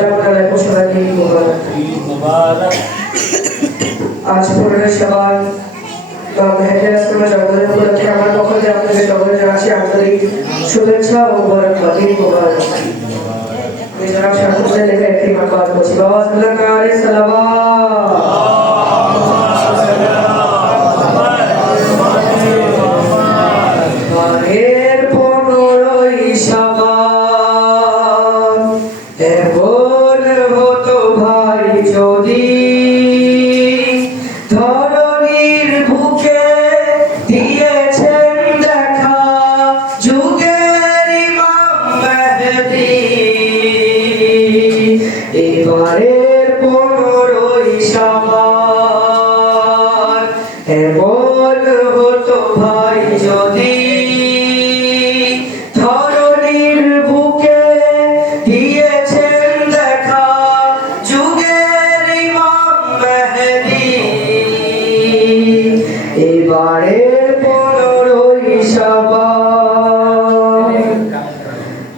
والسلام عليكم شهداء মুবারক। আজ পরের সবার জগতের উপলক্ষে আমার পক্ষ থেকে আপনাদের সকলে জানাচ্ছি আন্তরিক শুভেচ্ছা ও মুবারকবাদ। মুবারক। জনাব শাহরুখের লেখা একটি মাকাল বলছি, বাবা সাল্লাল্লাহু আলাইহি সাল্লাম। যদি ধরণীর বুকে দিয়েছেন দেখা যুগের ইমাম মেহেদী, এবারের 15ই শাবান এমন হতো ভাই যদি ধরণীর বুকে দিয়েছেন দেখা যুগের ইমাম মেহেদী, এবারের 15ই শাবান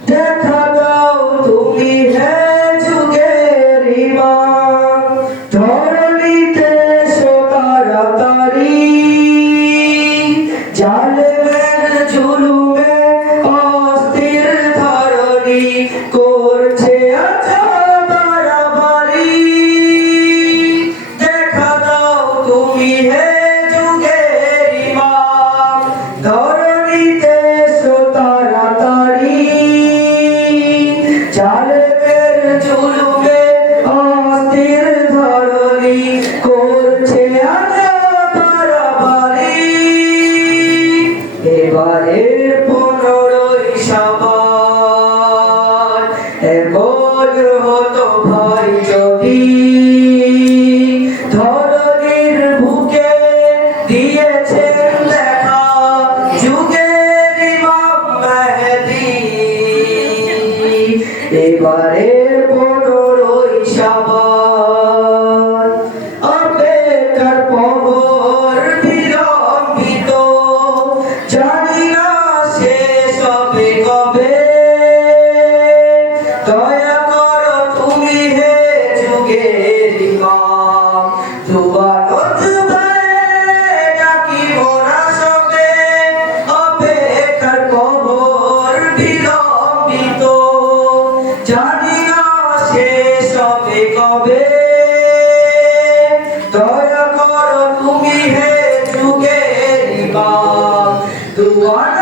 দেখা দাও তুমি হে যুগের ইমাম, ধরণীতে এসো তাড়াতাড়ি, জালেমের জুলুমে অস্থির ধরণী করছে আচ্ছা বাড়াবাড়ি, দেখা দাও তুমি হে যুগের ইমাম, ধরণীতে এসো তাড়াতাড়ি, জালেমের জুলুমে অস্থির ধরণী করছে আচ্ছা বাড়াবাড়ি, এবারের 15ই শাবান এমন হতো ভাই যদি ধরণীর বুকে দিয়েছেন দেখা যুগের ইমাম মেহেদী, এবারের 15ই শাবান অপেক্ষার প্রহর বিলম্বিত, জানি না শেষ হবে কবে, দয়া করো তুমি হে যুগের ইমাম, দুয়ারত ডাকি মোরা সবে, অপেক্ষার প্রহর বিলম্বিত, জানি না শেষ হবে কবে, দয়া করো তুমি হে যুগের ইমাম, দুয়ার